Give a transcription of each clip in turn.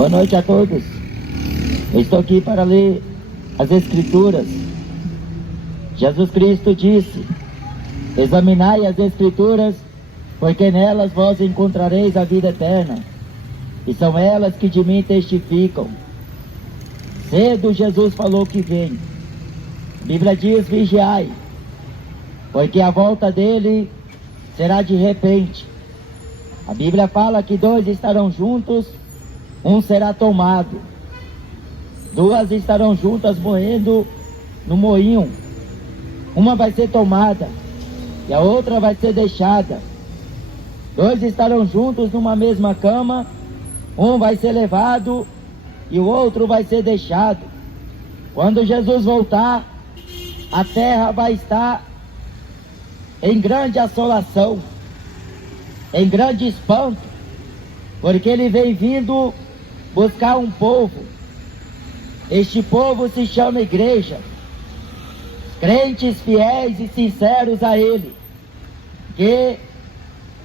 Boa noite a todos. Eu estou aqui para ler as Escrituras. Jesus Cristo disse: examinai as Escrituras, porque nelas vós encontrareis a vida eterna, e são elas que de mim testificam. Cedo Jesus falou que vem. A Bíblia diz: vigiai, porque a volta dele será de repente. A Bíblia fala que 2 estarão juntos, um será tomado. 2 estarão juntas moendo no moinho. Uma vai ser tomada e a outra vai ser deixada. 2 estarão juntos numa mesma cama, um vai ser levado e o outro vai ser deixado. Quando Jesus voltar, a terra vai estar em grande assolação, em grande espanto, porque ele vem vindo buscar um povo. Este povo se chama igreja, crentes fiéis e sinceros a ele, que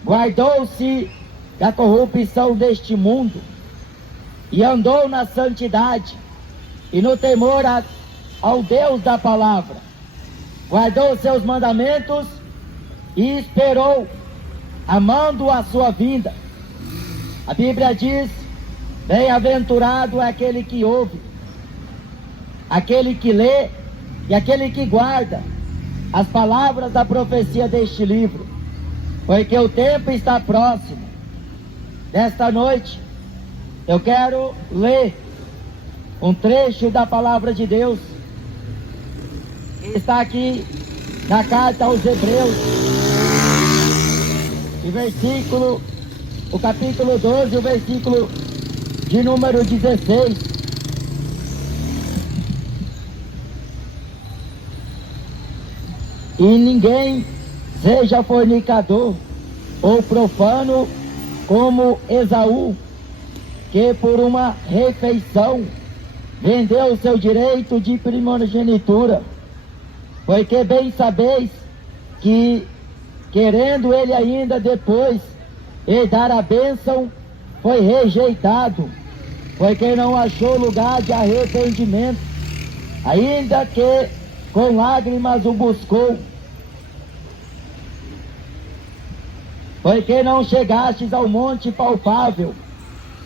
guardou-se da corrupção deste mundo e andou na santidade e no temor ao Deus da palavra, guardou seus mandamentos e esperou, amando a sua vinda. A Bíblia diz: bem-aventurado é aquele que ouve, aquele que lê e aquele que guarda as palavras da profecia deste livro, porque o tempo está próximo. Nesta noite eu quero ler um trecho da palavra de Deus que está aqui na carta aos Hebreus, o capítulo 12, o versículo de número 16. E ninguém seja fornicador ou profano como Esaú, que por uma refeição vendeu o seu direito de primogenitura, porque bem sabeis que, querendo ele ainda depois herdar a bênção, foi rejeitado, porque não achou lugar de arrependimento, ainda que com lágrimas o buscou. Porque não chegastes ao monte palpável,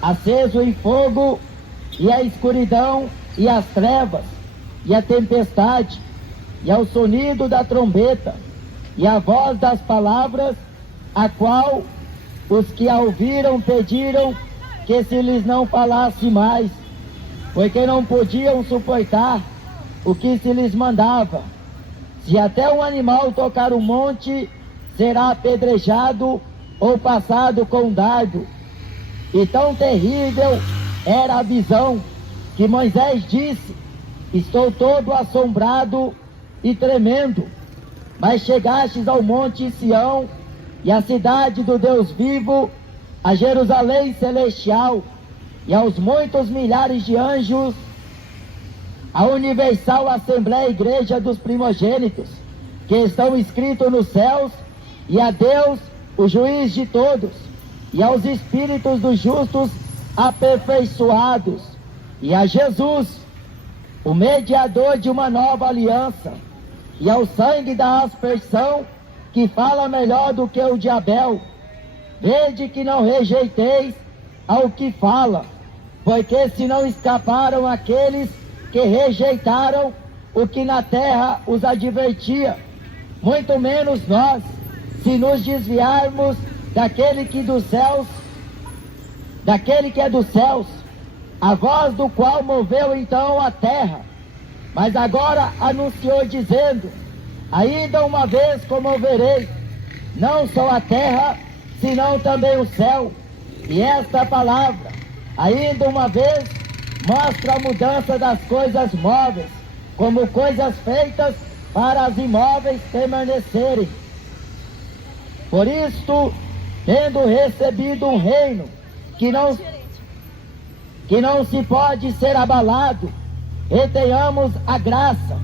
aceso em fogo, e a escuridão, e as trevas, e a tempestade, e ao sonido da trombeta, e a voz das palavras, a qual os que a ouviram pediram que se lhes não falasse mais, porque não podiam suportar o que se lhes mandava. Se até um animal tocar o monte, será apedrejado ou passado com dardo. E tão terrível era a visão, que Moisés disse: estou todo assombrado e tremendo. Mas chegastes ao monte Sião, e à cidade do Deus vivo, a Jerusalém celestial, e aos muitos milhares de anjos, a universal Assembleia Igreja dos primogênitos, que estão escritos nos céus, e a Deus, o juiz de todos, e aos espíritos dos justos aperfeiçoados, e a Jesus, o mediador de uma nova aliança, e ao sangue da aspersão, que fala melhor do que o de Abel. Vede que não rejeiteis ao que fala, porque se não escaparam aqueles que rejeitaram o que na terra os advertia, muito menos nós, se nos desviarmos daquele que é dos céus, a voz do qual moveu então a terra. Mas agora anunciou dizendo: ainda uma vez comoverei, não só a terra, senão também o céu. E esta palavra, ainda uma vez, mostra a mudança das coisas móveis, como coisas feitas para as imóveis permanecerem. Por isto, tendo recebido um reino que não se pode ser abalado, retenhamos a graça,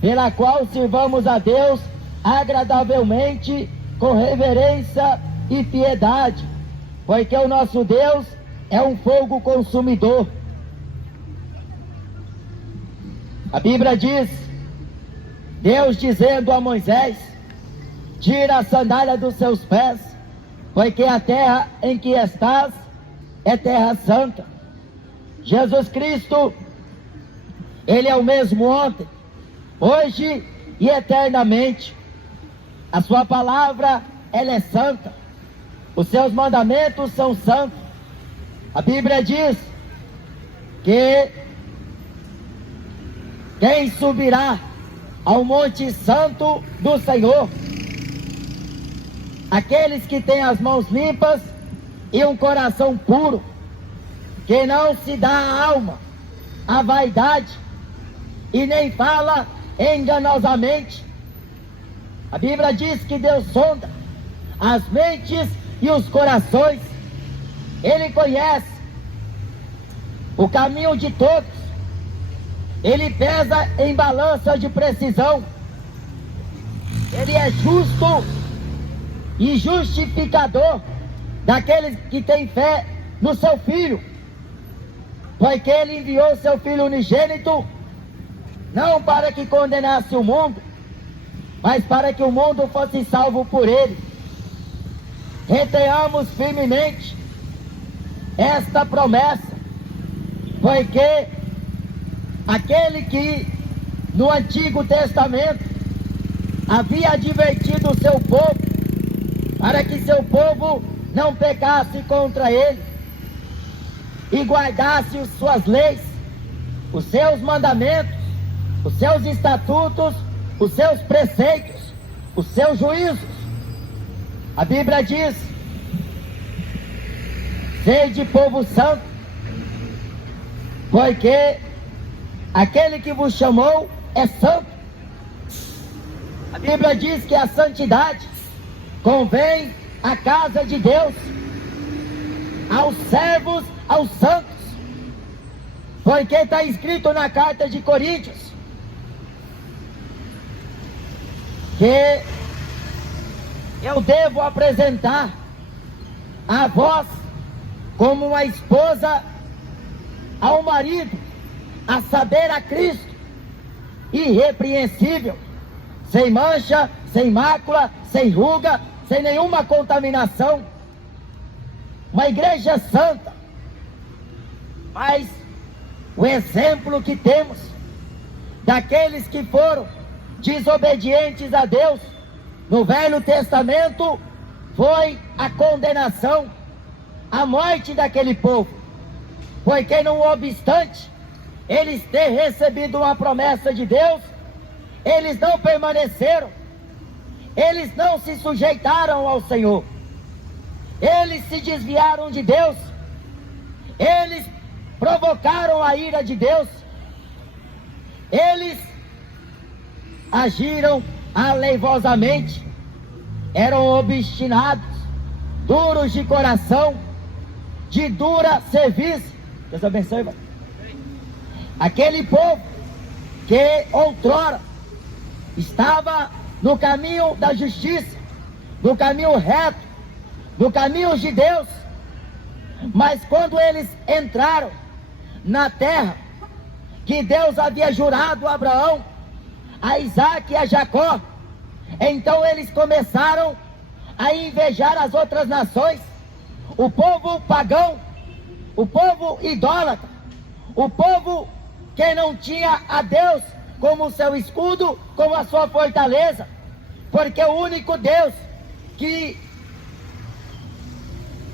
pela qual sirvamos a Deus agradavelmente, com reverência e piedade, porque o nosso Deus é um fogo consumidor. A Bíblia diz, Deus dizendo a Moisés: tira a sandália dos seus pés, porque a terra em que estás é terra santa. Jesus Cristo, Ele é o mesmo ontem, hoje e eternamente. A sua palavra, ela é santa. Os seus mandamentos são santos. A Bíblia diz que quem subirá ao monte santo do Senhor? Aqueles que têm as mãos limpas e um coração puro, que não se dá a alma à vaidade e nem fala enganosamente. A Bíblia diz que Deus sonda as mentes e os corações. Ele conhece o caminho de todos. Ele pesa em balança de precisão. Ele é justo e justificador daqueles que têm fé no seu Filho, porque Ele enviou seu Filho unigênito, não para que condenasse o mundo, mas para que o mundo fosse salvo por Ele. Retenhamos firmemente esta promessa, porque aquele que no Antigo Testamento havia advertido o seu povo, para que seu povo não pecasse contra ele e guardasse as suas leis, os seus mandamentos, os seus estatutos, os seus preceitos, os seus juízos. A Bíblia diz: sede povo santo, porque aquele que vos chamou é santo. A Bíblia diz que a santidade convém à casa de Deus, aos servos, aos santos, porque está escrito na carta de Coríntios que eu devo apresentar a vós como uma esposa ao marido, a saber, a Cristo, irrepreensível, sem mancha, sem mácula, sem ruga, sem nenhuma contaminação. Uma igreja santa. Mas o exemplo que temos daqueles que foram desobedientes a Deus no Velho Testamento foi a condenação, a morte daquele povo, porque não obstante eles terem recebido uma promessa de Deus, eles não permaneceram, eles não se sujeitaram ao Senhor, eles se desviaram de Deus, eles provocaram a ira de Deus, eles agiram aleivosamente, eram obstinados, duros de coração, de dura serviço. Deus abençoe, irmão. Aquele povo que outrora estava no caminho da justiça, no caminho reto, no caminho de Deus, mas quando eles entraram na terra que Deus havia jurado a Abraão, a Isaac e a Jacó, então eles começaram a invejar as outras nações, o povo pagão, o povo idólatra, o povo que não tinha a Deus como seu escudo, como a sua fortaleza, porque o único Deus que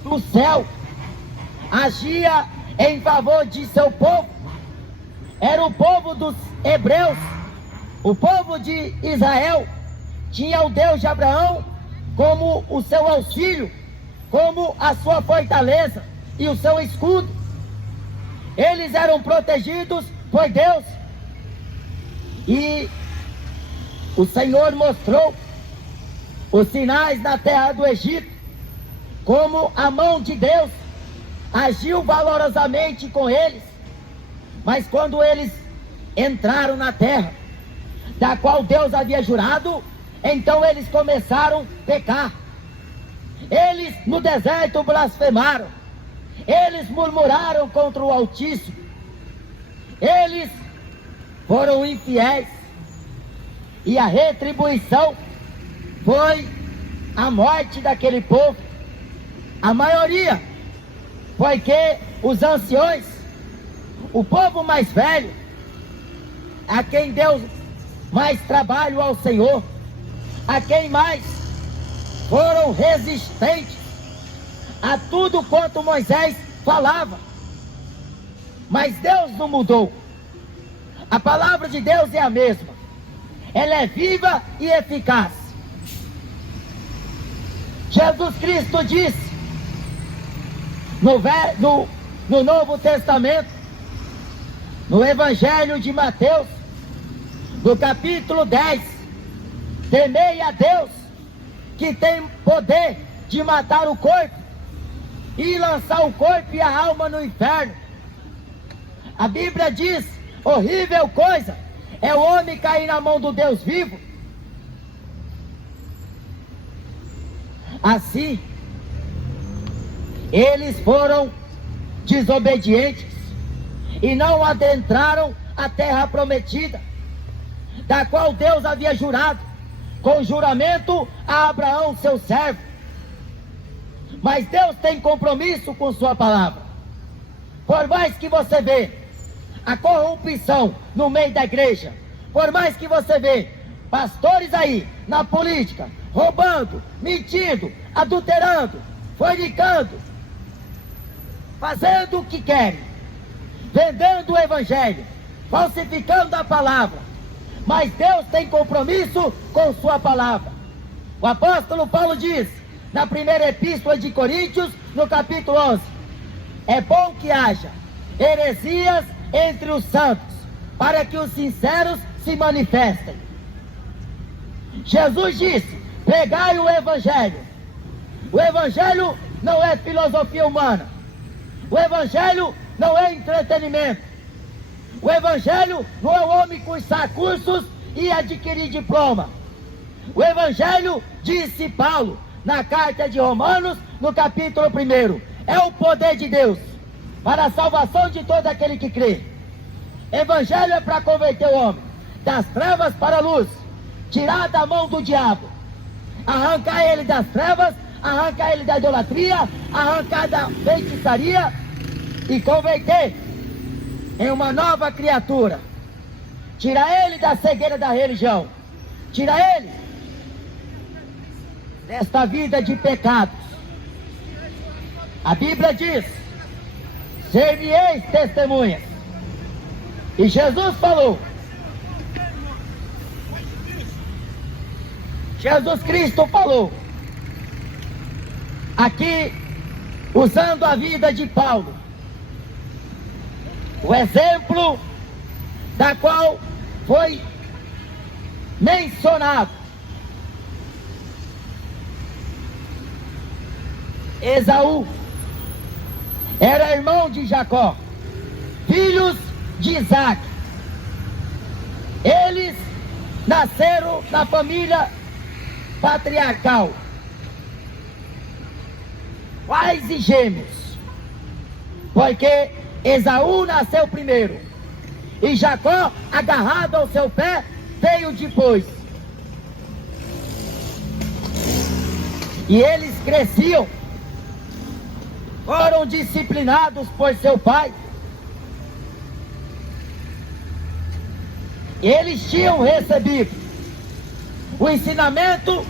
do céu agia em favor de seu povo era o povo dos hebreus. O povo de Israel tinha o Deus de Abraão como o seu auxílio, como a sua fortaleza e o seu escudo. Eles eram protegidos por Deus. E o Senhor mostrou os sinais na terra do Egito, como a mão de Deus agiu valorosamente com eles. Mas quando eles entraram na terra da qual Deus havia jurado, então eles começaram a pecar. Eles no deserto blasfemaram, Eles murmuraram contra o Altíssimo. Eles foram infiéis. E a retribuição foi a morte daquele povo. A maioria foi que os anciões, o povo mais velho, a quem deu mais trabalho ao Senhor, a quem mais foram resistentes a tudo quanto Moisés falava. Mas Deus não mudou. A palavra de Deus é a mesma. Ela é viva e eficaz. Jesus Cristo disse no Novo Testamento, no Evangelho de Mateus, no capítulo 10, temei a Deus, que tem poder de matar o corpo e lançar o corpo e a alma no inferno. A Bíblia diz, horrível coisa é o homem cair na mão do Deus vivo. Assim, eles foram desobedientes e não adentraram a terra prometida, da qual Deus havia jurado com juramento a Abraão, seu servo. Mas Deus tem compromisso com sua palavra. Por mais que você vê a corrupção no meio da igreja, por mais que você vê pastores aí na política roubando, mentindo, adulterando, fornicando, fazendo o que querem, vendendo o evangelho, falsificando a palavra, mas Deus tem compromisso com sua palavra. O apóstolo Paulo diz na primeira epístola de Coríntios, no capítulo 11, é bom que haja heresias entre os santos, para que os sinceros se manifestem. Jesus disse, pregai o evangelho. O evangelho não é filosofia humana. O evangelho não é entretenimento. O evangelho não é o homem cursar cursos e adquirir diploma. O evangelho, disse Paulo na carta de Romanos, no capítulo 1, é o poder de Deus para a salvação de todo aquele que crê. Evangelho é para converter o homem das trevas para a luz, tirar da mão do diabo, arrancar ele das trevas, arrancar ele da idolatria, arrancar da feitiçaria e converter em uma nova criatura. Tira ele da cegueira da religião, tira ele desta vida de pecados. A Bíblia diz, ser-me-eis testemunhas. E Jesus falou, Jesus Cristo falou, aqui usando a vida de Paulo, o exemplo da qual foi mencionado. Esaú era irmão de Jacó, filhos de Isaac. Eles nasceram na família patriarcal, pais e gêmeos, porque Esaú nasceu primeiro e Jacó, agarrado ao seu pé, veio depois. E eles cresciam, foram disciplinados por seu pai. Eles tinham recebido o ensinamento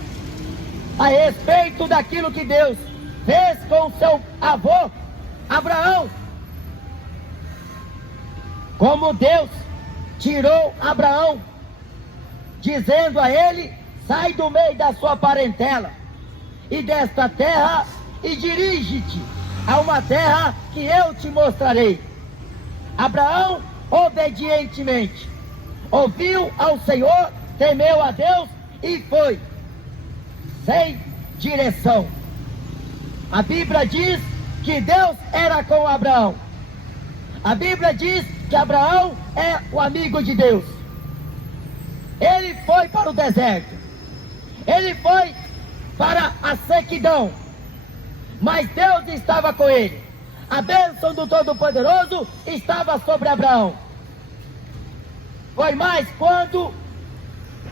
a respeito daquilo que Deus fez com seu avô Abraão. Como Deus tirou Abraão, dizendo a ele, sai do meio da sua parentela e desta terra e dirige-te a uma terra que eu te mostrarei. Abraão obedientemente ouviu ao Senhor, temeu a Deus e foi, sem direção. A Bíblia diz que Deus era com Abraão. A Bíblia diz que Abraão é o amigo de Deus. Ele foi para o deserto, ele foi para a sequidão, mas Deus estava com ele. a bênção do Todo-Poderoso estava sobre Abraão. Foi mais quando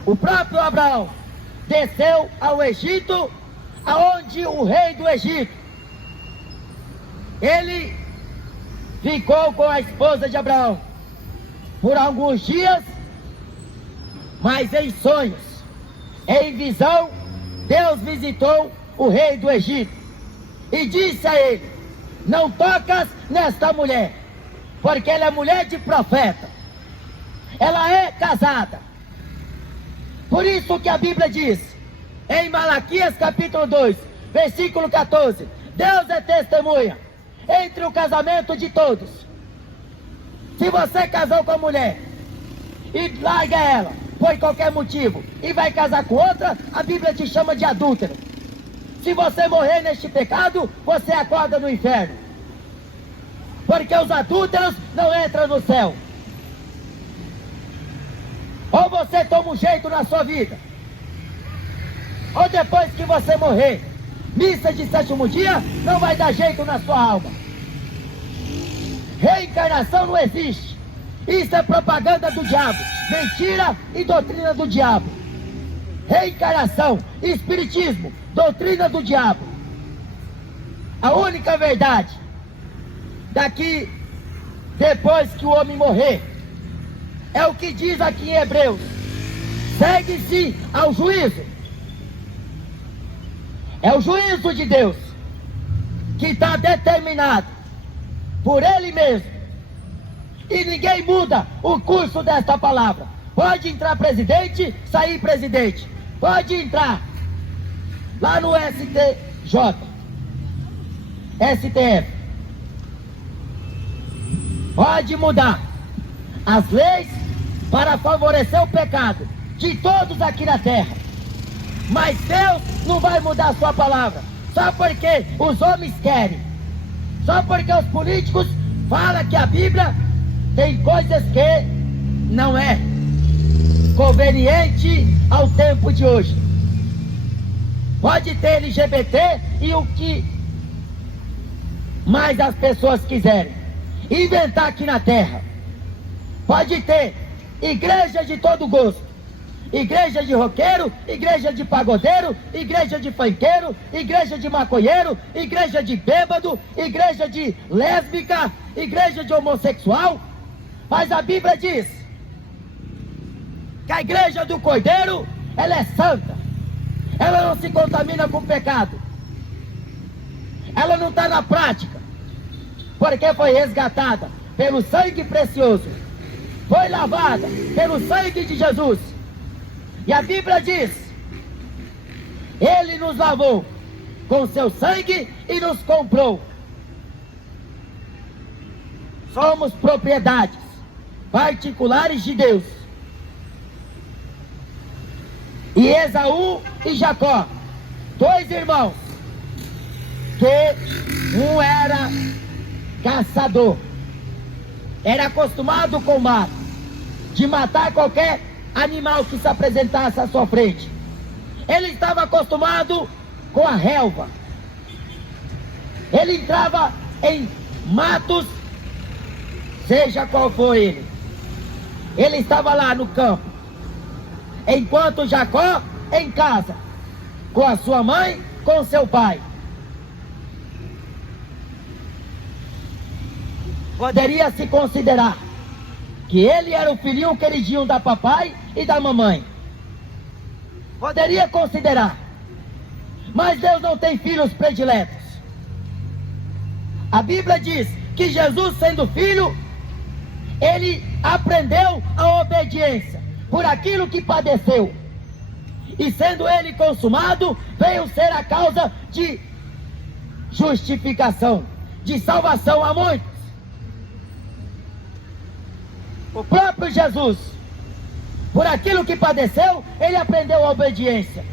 o próprio Abraão desceu ao Egito, aonde o rei do Egito, ele ficou com a esposa de Abraão por alguns dias, mas em sonhos, em visão, Deus visitou o rei do Egito e disse a ele: não tocas nesta mulher, porque ela é mulher de profeta, ela é casada. Por isso que a Bíblia diz, em Malaquias capítulo 2, versículo 14, Deus é testemunha entre o casamento de todos. Se você casou com a mulher e larga ela por qualquer motivo e vai casar com outra, a Bíblia te chama de adúltero. Se você morrer neste pecado, você acorda no inferno, porque os adúlteros não entram no céu. Ou você toma um jeito na sua vida, ou depois que você morrer, missa de sétimo dia não vai dar jeito na sua alma. Reencarnação não existe. Isso é propaganda do diabo, mentira e doutrina do diabo. Reencarnação, espiritismo, doutrina do diabo. A única verdade daqui, depois que o homem morrer, é o que diz aqui em Hebreus: segue-se ao juízo. É o juízo de Deus que está determinado por Ele mesmo, e ninguém muda o curso desta palavra. Pode entrar presidente, sair presidente, pode entrar lá no STJ, STF, pode mudar as leis para favorecer o pecado de todos aqui na terra, mas Deus não vai mudar a sua palavra só porque os homens querem, só porque os políticos falam que a Bíblia tem coisas que não é conveniente ao tempo de hoje. Pode ter LGBT e o que mais as pessoas quiserem inventar aqui na terra. Pode ter igreja de todo gosto, igreja de roqueiro, igreja de pagodeiro, igreja de funkeiro, igreja de maconheiro, igreja de bêbado, igreja de lésbica, igreja de homossexual. Mas a Bíblia diz que a igreja do Cordeiro, ela é santa, ela não se contamina com pecado, ela não está na prática, porque foi resgatada pelo sangue precioso, foi lavada pelo sangue de Jesus. E a Bíblia diz: Ele nos lavou com seu sangue e nos comprou. Somos propriedades particulares de Deus. E Esaú e Jacó, dois irmãos, que um era caçador, era acostumado com o mato, de matar qualquer animal que se apresentasse à sua frente. Ele estava acostumado com a relva. Ele entrava em matos, seja qual for ele. Ele estava lá no campo, enquanto Jacó em casa, com a sua mãe, com seu pai. Poderia se considerar que ele era o filhinho queridinho da papai e da mamãe. Poderia considerar. Mas Deus não tem filhos prediletos. A Bíblia diz que Jesus, sendo filho, ele aprendeu a obediência por aquilo que padeceu. E sendo ele consumado, veio ser a causa de justificação, de salvação a muitos. O próprio Jesus, por aquilo que padeceu, ele aprendeu a obediência.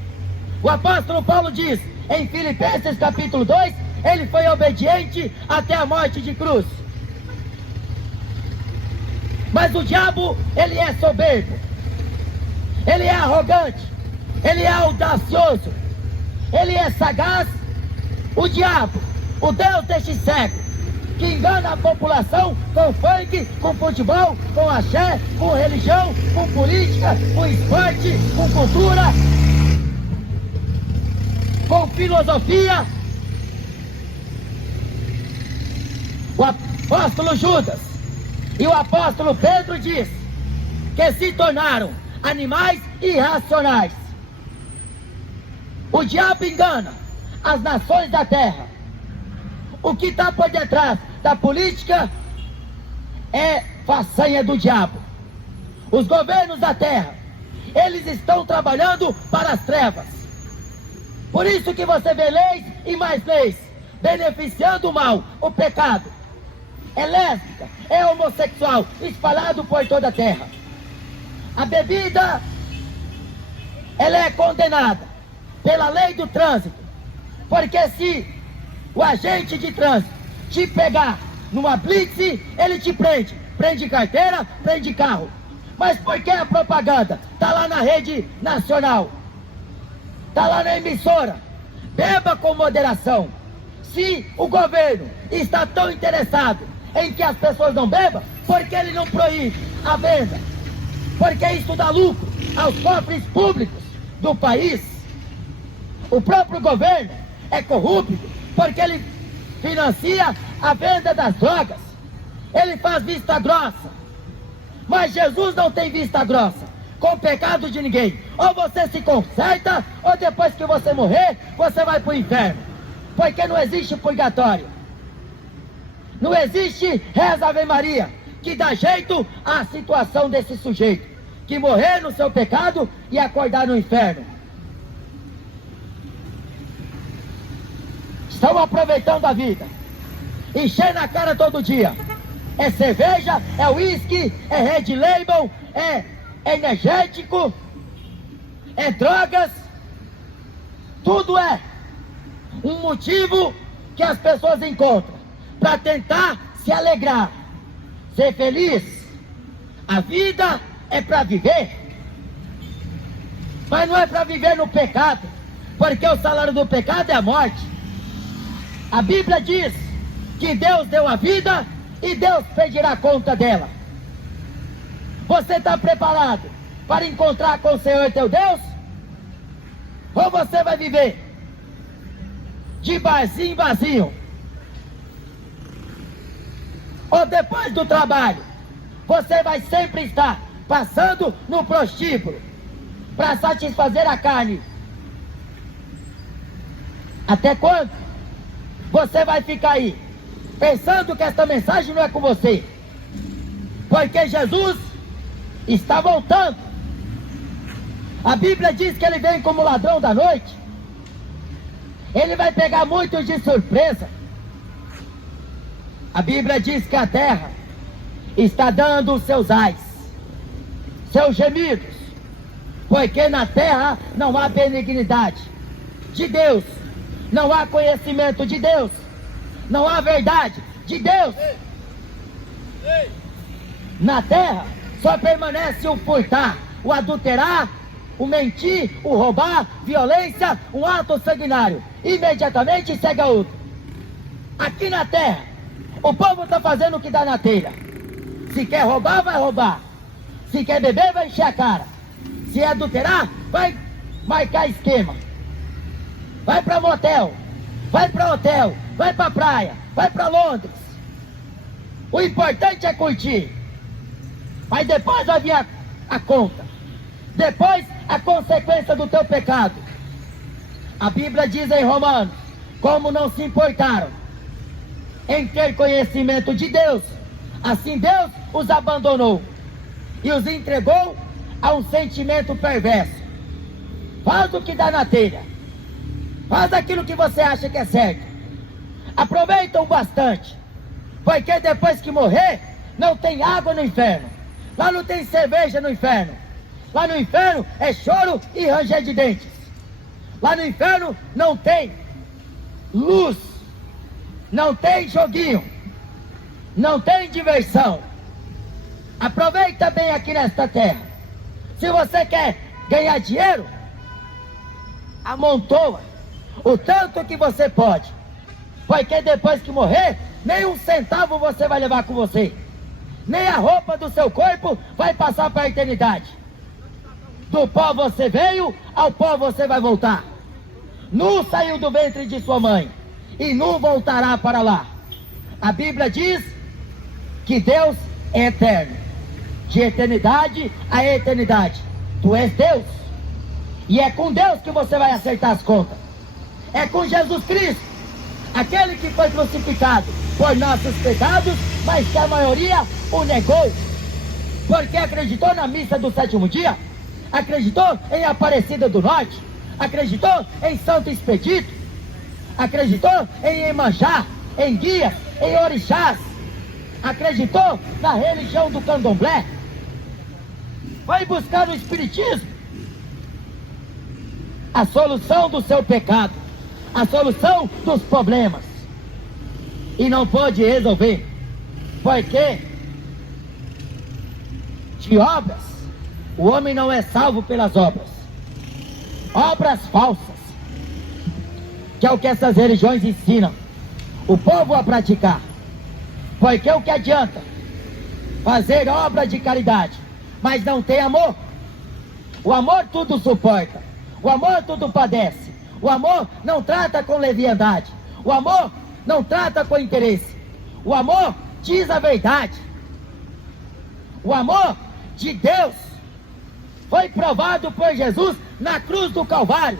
O apóstolo Paulo diz em Filipenses capítulo 2, ele foi obediente até a morte de cruz. Mas o diabo, ele é soberbo, ele é arrogante, ele é audacioso, ele é sagaz. O diabo, o Deus deste século, que engana a população com funk, com futebol, com axé, com religião, com política, com esporte, com cultura, com filosofia. O apóstolo Judas e o apóstolo Pedro diz que se tornaram animais irracionais. O diabo engana as nações da terra. O que está por detrás da política é façanha do diabo. Os governos da terra, eles estão trabalhando para as trevas. Por isso que você vê leis e mais leis beneficiando o mal, o pecado. É lésbica, é homossexual, espalhado por toda a terra. A bebida, ela é condenada pela lei do trânsito, porque se o agente de trânsito te pegar numa blitz, ele te prende carteira, prende carro. Mas por que a propaganda está lá na rede nacional, está lá na emissora? Beba com moderação. Se o governo está tão interessado em que as pessoas não bebam, por que ele não proíbe a venda? Porque isso dá lucro aos cofres públicos do país. O próprio governo é corrupto porque ele financia a venda das drogas. Ele faz vista grossa. Mas Jesus não tem vista grossa com o pecado de ninguém. Ou você se conserta, ou depois que você morrer, você vai para o inferno. Porque não existe purgatório. Não existe reza Ave Maria que dá jeito à situação desse sujeito que morrer no seu pecado e acordar no inferno. Estão aproveitando a vida, enchendo a cara todo dia. É cerveja, é uísque, é Red Label, é energético, é drogas. Tudo é um motivo que as pessoas encontram para tentar se alegrar, ser feliz. A vida é para viver, mas não é para viver no pecado, porque o salário do pecado é a morte. A Bíblia diz que Deus deu a vida e Deus pedirá conta dela. Você está preparado para encontrar com o Senhor teu Deus? Ou você vai viver de barzinho em barzinho? Ou depois do trabalho, você vai sempre estar passando no prostíbulo para satisfazer a carne? Até quando você vai ficar aí pensando que esta mensagem não é com você? Porque Jesus está voltando. A Bíblia diz que ele vem como ladrão da noite. Ele vai pegar muitos de surpresa. A Bíblia diz que a terra está dando os seus ais, seus gemidos, porque na terra não há benignidade de Deus, não há conhecimento de Deus, não há verdade de Deus. Na terra só permanece o furtar, o adulterar, o mentir, o roubar, violência, um ato sanguinário. Imediatamente segue a outro. Aqui na terra o povo está fazendo o que dá na telha. Se quer roubar, vai roubar. Se quer beber, vai encher a cara. Se adulterar, vai marcar esquema. Vai para motel, vai para hotel, vai para praia, vai para Londres. O importante é curtir. Mas depois vai vir a conta. Depois a consequência do teu pecado. A Bíblia diz em Romanos, como não se importaram em ter conhecimento de Deus, assim Deus os abandonou e os entregou a um sentimento perverso. Faz o que dá na telha, faz aquilo que você acha que é certo. Aproveitam bastante, porque depois que morrer não tem água no inferno. Lá não tem cerveja no inferno. Lá no inferno é choro e ranger de dentes. Lá no inferno não tem luz, não tem joguinho, não tem diversão. Aproveita bem aqui nesta terra. Se você quer ganhar dinheiro, amontoa o tanto que você pode, porque depois que morrer nem um centavo você vai levar com você, nem a roupa do seu corpo vai passar para a eternidade. Do pó você veio, ao pó você vai voltar. Nu saiu do ventre de sua mãe, e nu voltará para lá. A Bíblia diz que Deus é eterno, de eternidade a eternidade. Tu és Deus, e é com Deus que você vai acertar as contas. É com Jesus Cristo, aquele que foi crucificado por nossos pecados, mas que a maioria o negou, porque acreditou na missa do sétimo dia, acreditou em Aparecida do Norte, acreditou em Santo Expedito, acreditou em Iemanjá, em guias, em orixás, acreditou na religião do candomblé, foi buscar no espiritismo a solução do seu pecado, a solução dos problemas, e não pôde resolver, porque de obras o homem não é salvo pelas obras, obras falsas, que é o que essas religiões ensinam o povo a praticar. Porque o que adianta fazer obra de caridade, mas não tem amor? O amor tudo suporta, o amor tudo padece, o amor não trata com leviandade, o amor não trata com interesse, o amor diz a verdade. O amor de Deus foi provado por Jesus na cruz do Calvário,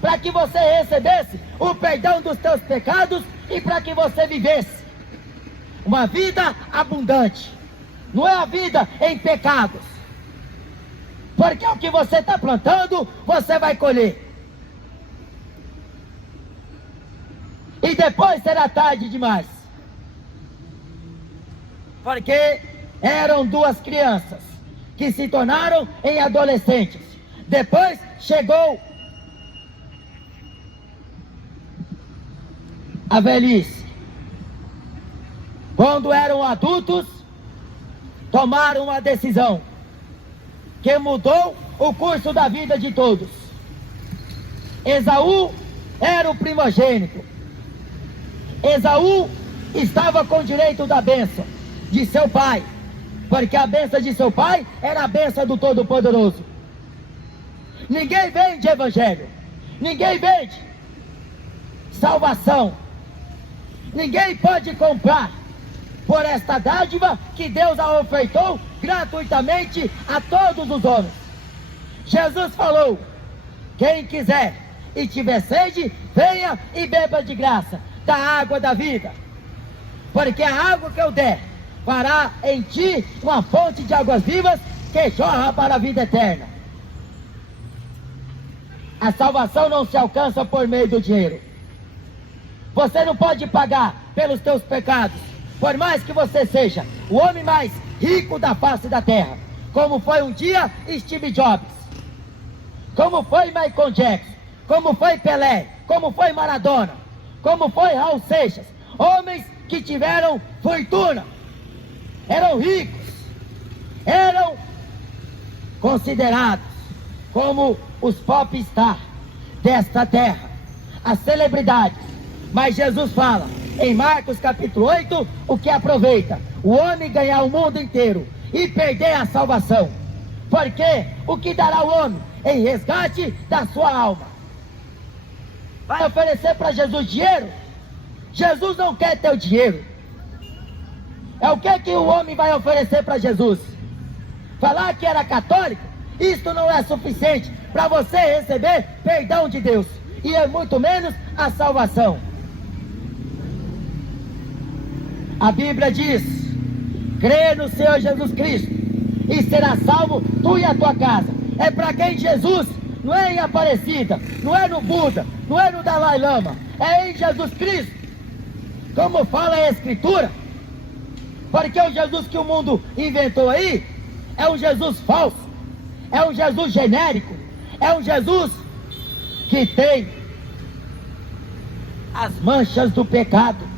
para que você recebesse o perdão dos teus pecados e para que você vivesse uma vida abundante. Não é a vida em pecados, porque o que você está plantando, você vai colher. E depois será tarde demais, porque eram duas crianças que se tornaram em adolescentes. Depois chegou a velhice. Quando eram adultos, tomaram uma decisão que mudou o curso da vida de todos. Esaú era o primogênito. Esaú estava com direito da bênção de seu pai, porque a bênção de seu pai era a bênção do Todo-Poderoso. Ninguém vende evangelho, ninguém vende salvação, ninguém pode comprar por esta dádiva que Deus a ofertou gratuitamente a todos os homens. Jesus falou: quem quiser e tiver sede, venha e beba de graça da água da vida, porque a água que eu der fará em ti uma fonte de águas vivas que jorra para a vida eterna. A salvação não se alcança por meio do dinheiro. Você não pode pagar pelos teus pecados, por mais que você seja o homem mais rico da face da terra, como foi um dia Steve Jobs, como foi Michael Jackson, como foi Pelé, como foi Maradona, como foi Raul Seixas, homens que tiveram fortuna, eram ricos, eram considerados como os popstars desta terra, as celebridades. Mas Jesus fala em Marcos capítulo 8, o que aproveita o homem ganhar o mundo inteiro e perder a salvação? Porque o que dará o homem em resgate da sua alma? Vai oferecer para Jesus dinheiro? Jesus não quer teu dinheiro. É o que o homem vai oferecer para Jesus? Falar que era católico? Isto não é suficiente para você receber perdão de Deus, e é muito menos a salvação. A Bíblia diz: crê no Senhor Jesus Cristo e será salvo tu e a tua casa. É para quem Jesus, não é em Aparecida, não é no Buda, não é no Dalai Lama, é em Jesus Cristo, como fala a Escritura. Porque o Jesus que o mundo inventou aí é um Jesus falso, é um Jesus genérico, é um Jesus que tem as manchas do pecado.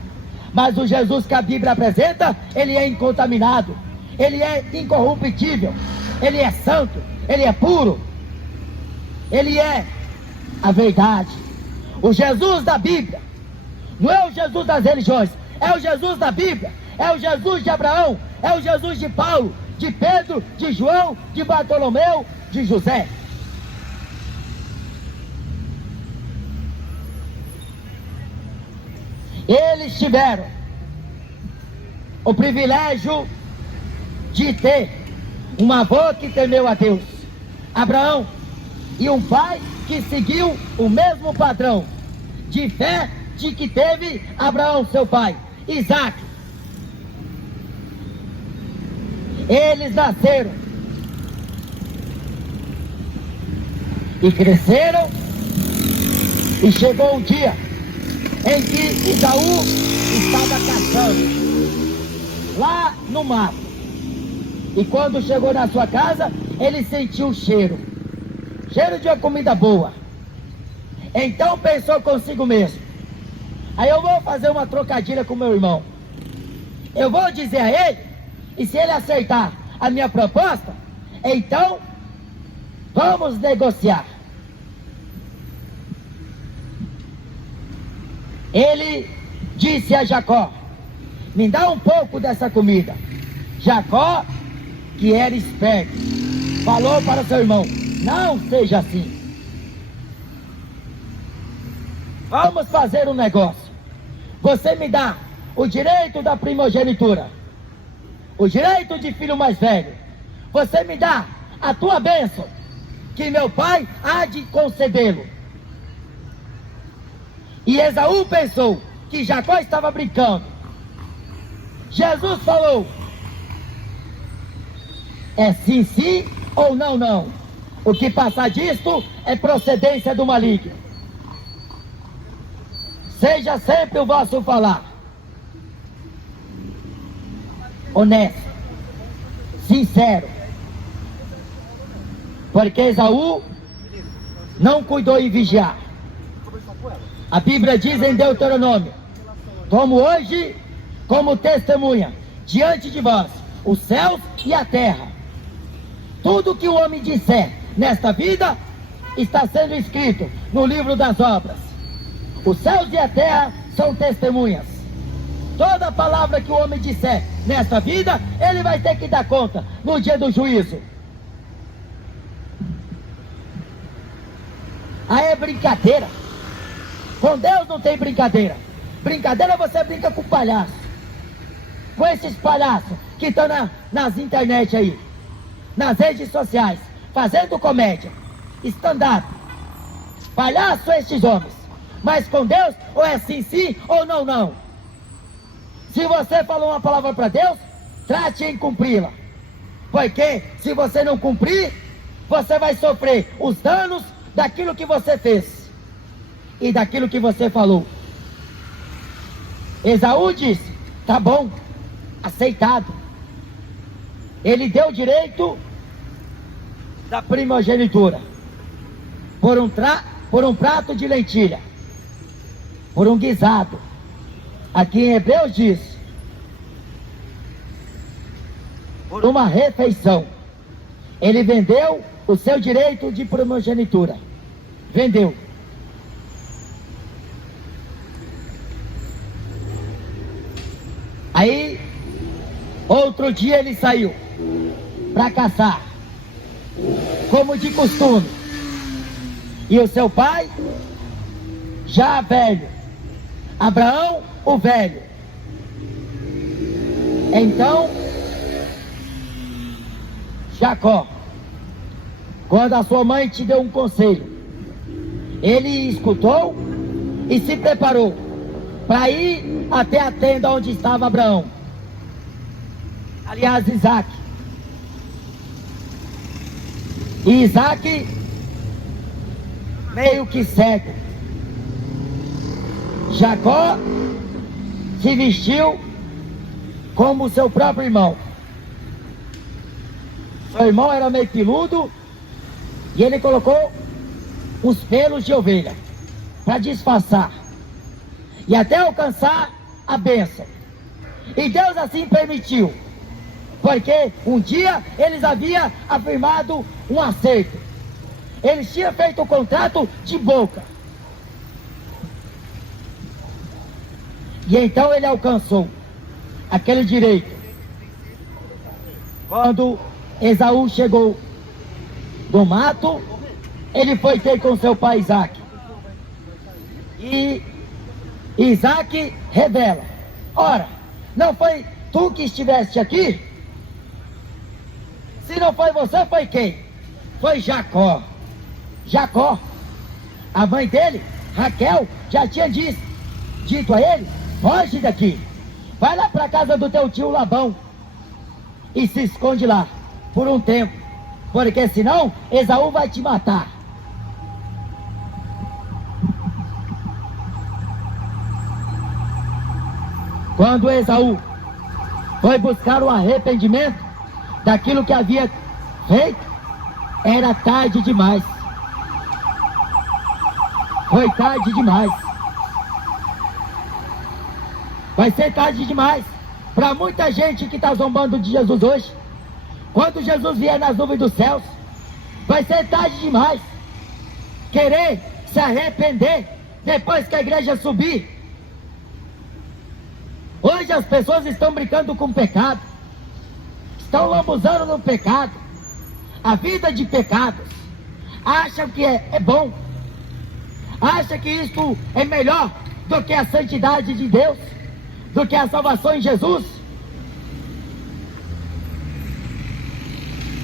Mas o Jesus que a Bíblia apresenta, ele é incontaminado, ele é incorruptível, ele é santo, ele é puro, ele é a verdade. O Jesus da Bíblia não é o Jesus das religiões, É o Jesus da Bíblia, é o Jesus de Abraão, é o Jesus de Paulo, de Pedro, de João, de Bartolomeu, de José. Eles tiveram o privilégio de ter um avô que temeu a Deus, Abraão, e um pai que seguiu o mesmo padrão de fé de que teve Abraão, seu pai, Isaac. Eles nasceram e cresceram, e chegou um dia em que Esaú estava caçando lá no mato, e quando chegou na sua casa, ele sentiu o cheiro de uma comida boa. Então pensou consigo mesmo: aí eu vou fazer uma trocadilha com meu irmão, eu vou dizer a ele, e se ele aceitar a minha proposta, então vamos negociar. Ele disse a Jacó: me dá um pouco dessa comida. Jacó, que era esperto, falou para seu irmão: não seja assim. Vamos fazer um negócio. Você me dá o direito da primogenitura, o direito de filho mais velho. Você me dá a tua bênção, que meu pai há de concedê-lo. E Esaú pensou que Jacó estava brincando. Jesus falou: é sim, sim, ou não, não. O que passar disto é procedência do maligno. Seja sempre o vosso falar honesto, sincero, porque Esaú não cuidou em vigiar. A Bíblia diz em Deuteronômio: tomo hoje como testemunha diante de vós os céus e a terra. Tudo que o homem disser nesta vida está sendo escrito no livro das obras. Os céus e a terra são testemunhas. Toda palavra que o homem disser nesta vida, ele vai ter que dar conta no dia do juízo. Aí é brincadeira. Com Deus não tem brincadeira. Brincadeira você brinca com palhaço, com esses palhaços que estão nas internet aí, nas redes sociais, fazendo comédia, stand-up. Palhaço esses homens. Mas com Deus, ou é sim, sim, ou não, não. Se você falou uma palavra para Deus, trate em cumpri-la. Porque se você não cumprir, você vai sofrer os danos daquilo que você fez e daquilo que você falou. Esaú disse: tá bom, aceitado. Ele deu o direito da primogenitura por um prato de lentilha, por um guisado. Aqui em Hebreus diz: por uma refeição. Ele vendeu o seu direito de primogenitura. Vendeu. Aí, outro dia ele saiu para caçar, como de costume. E o seu pai, já velho, Abraão o velho. Então, Jacó, quando a sua mãe te deu um conselho, ele escutou e se preparou para ir até a tenda onde estava Abraão. Aliás, Isaac. E Isaac, meio que cego, Jacó se vestiu como seu próprio irmão. Seu irmão era meio peludo e ele colocou os pelos de ovelha para disfarçar e até alcançar a bênção. E Deus assim permitiu, porque um dia eles haviam afirmado um acerto. Eles tinham feito um contrato de boca. E então ele alcançou aquele direito. Quando Esaú chegou do mato, ele foi ter com seu pai Isaque. E Isaque revela: ora, não foi tu que estiveste aqui? Se não foi você, foi quem? Foi Jacó. Jacó, a mãe dele, Raquel, já tinha dito a ele: foge daqui, vai lá para casa do teu tio Labão e se esconde lá por um tempo, porque senão Esaú vai te matar. Quando Esaú foi buscar o arrependimento daquilo que havia feito, era tarde demais. Foi tarde demais. Vai ser tarde demais para muita gente que está zombando de Jesus hoje. Quando Jesus vier nas nuvens dos céus, vai ser tarde demais querer se arrepender depois que a igreja subir. Hoje as pessoas estão brincando com o pecado, estão lambuzando no pecado, a vida de pecados, acham que é bom, acham que isto é melhor do que a santidade de Deus, do que a salvação em Jesus.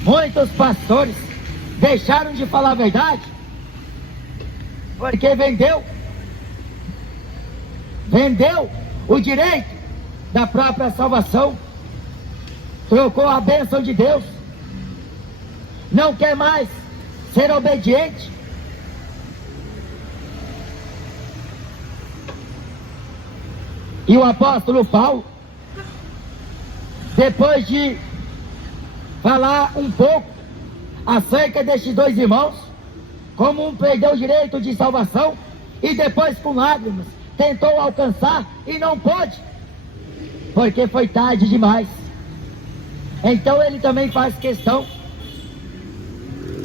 Muitos pastores deixaram de falar a verdade, porque vendeu o direito da própria salvação, trocou a bênção de Deus, não quer mais ser obediente. E o apóstolo Paulo, depois de falar um pouco acerca destes dois irmãos, como um perdeu o direito de salvação e depois com lágrimas tentou alcançar e não pôde, porque foi tarde demais. Então ele também faz questão,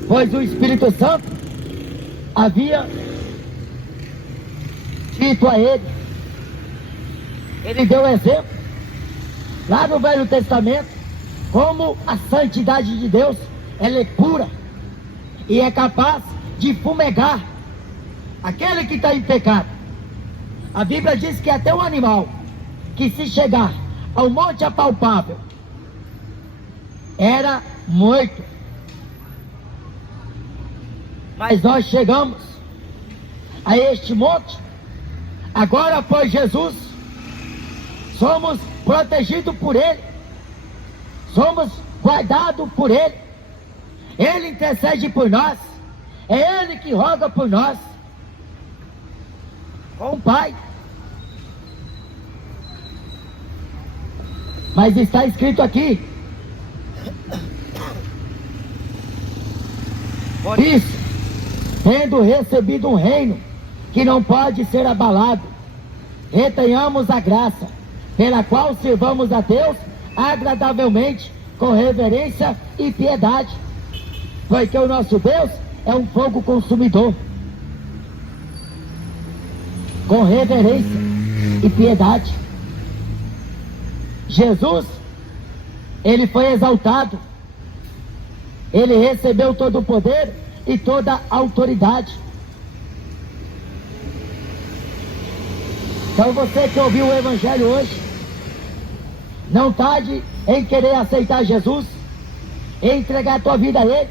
pois o Espírito Santo havia dito a ele, ele deu exemplo lá no Velho Testamento, como a santidade de Deus, ela é pura e é capaz de fumegar aquele que está em pecado. A Bíblia diz que até um animal que se chegar ao monte apalpável era morto. Mas nós chegamos a este monte agora por Jesus, somos protegidos por Ele, somos guardados por Ele, Ele intercede por nós, é Ele que roga por nós com o Pai. Mas está escrito aqui: por isso, tendo recebido um reino que não pode ser abalado, retenhamos a graça pela qual servamos a Deus agradavelmente, com reverência e piedade, porque o nosso Deus é um fogo consumidor. Com reverência e piedade. Jesus, ele foi exaltado, ele recebeu todo o poder e toda a autoridade. Então você que ouviu o Evangelho hoje, não tarde em querer aceitar Jesus, em entregar a tua vida a Ele,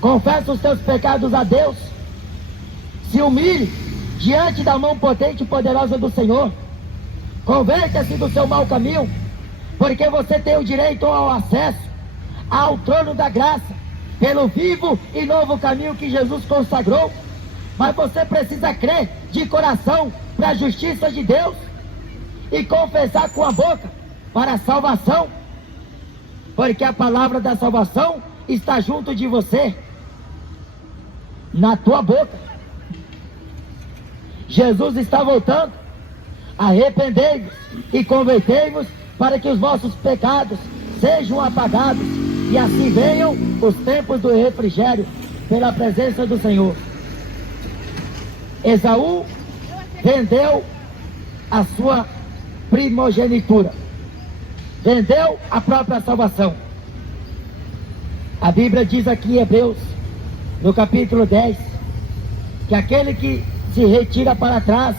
confessa os teus pecados a Deus, se humilhe diante da mão potente e poderosa do Senhor, converta-se do seu mau caminho, porque você tem o direito ao acesso ao trono da graça, pelo vivo e novo caminho que Jesus consagrou. Mas você precisa crer de coração para a justiça de Deus e confessar com a boca para a salvação, porque a palavra da salvação está junto de você, na tua boca. Jesus está voltando. Arrependei-vos e convertei-vos, para que os vossos pecados sejam apagados e assim venham os tempos do refrigério pela presença do Senhor. Esaú vendeu a sua primogenitura. Vendeu a própria salvação. A Bíblia diz aqui em Hebreus, no capítulo 10, que aquele que se retira para trás,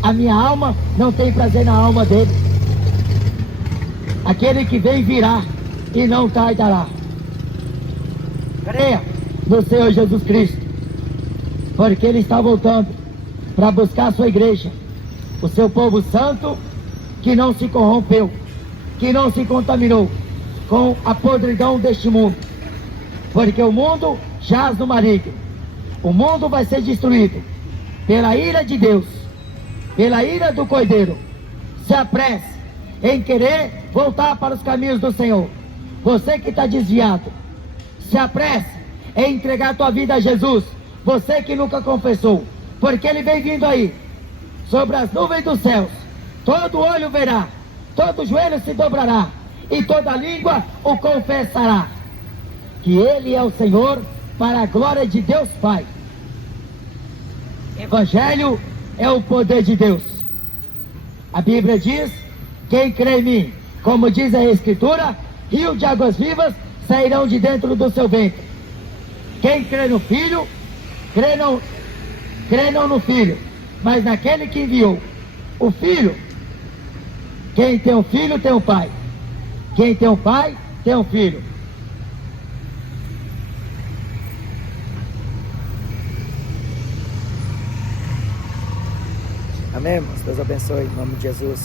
a minha alma não tem prazer na alma dele. Aquele que vem virá e não tardará. Creia no Senhor Jesus Cristo, porque Ele está voltando para buscar a sua igreja, o seu povo santo, que não se corrompeu, que não se contaminou com a podridão deste mundo, porque o mundo jaz no maligno. O mundo vai ser destruído pela ira de Deus, pela ira do Cordeiro. Se apresse em querer voltar para os caminhos do Senhor. Você que está desviado, se apresse em entregar tua vida a Jesus. Você que nunca confessou, porque Ele vem vindo aí, sobre as nuvens dos céus. Todo olho verá, todo joelho se dobrará, e toda língua o confessará, que Ele é o Senhor, para a glória de Deus Pai. Evangelho é o poder de Deus. A Bíblia diz: quem crê em mim, como diz a Escritura, rio de águas vivas sairão de dentro do seu ventre. Quem crê no Filho, crê não no Filho, mas naquele que enviou. O Filho, quem tem um filho tem um pai. Quem tem um pai tem um filho. Amém, irmãos? Deus abençoe, em nome de Jesus.